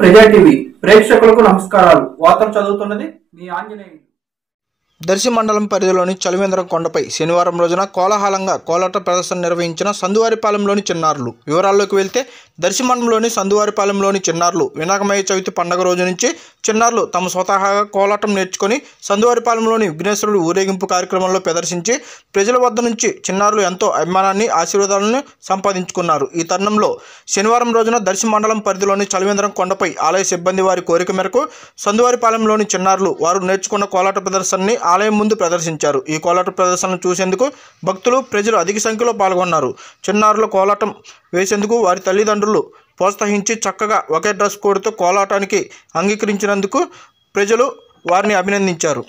ప్రజా టీవీ ప్రేక్షకులకు నమస్కారాలు. వార్తలు చదువుతున్నది మీ ఆంజనేయులు. దర్శి మండలం పరిధిలోని చలివేంద్రం కొండపై శనివారం రోజున కోలాహలంగా కోలాట ప్రదర్శన నిర్వహించిన సందువారిపాలెంలోని చిన్నారులు. వివరాల్లోకి వెళ్తే దర్శి మండలంలోని సందువారిపాలెంలోని చిన్నారులు వినాయకమయ చవితి పండుగ రోజు నుంచి చిన్నారులు తమ స్వతహాగా కోలాటం నేర్చుకుని సందువారిపాలెంలోని విఘ్నేశ్వరుడు ఊరేగింపు కార్యక్రమంలో ప్రదర్శించి ప్రజల వద్ద నుంచి చిన్నారులు ఎంతో అభిమానాన్ని ఆశీర్వాదాలను సంపాదించుకున్నారు. ఈ తరుణంలో శనివారం రోజున దర్శి మండలం పరిధిలోని చలివేంద్రం కొండపై ఆలయ సిబ్బంది వారి కోరిక మేరకు సందువారిపాలెంలోని చిన్నారులు వారు నేర్చుకున్న కోలాట ప్రదర్శనని ఆలయం ముందు ప్రదర్శించారు. ఈ కోలాట ప్రదర్శనను చూసేందుకు భక్తులు ప్రజలు అధిక సంఖ్యలో పాల్గొన్నారు. చిన్నారుల కోలాటం వేసేందుకు వారి తల్లిదండ్రులు ప్రోత్సహించి చక్కగా ఒకే డ్రెస్ కోడ్తో కోలాటానికి అంగీకరించినందుకు ప్రజలు వారిని అభినందించారు.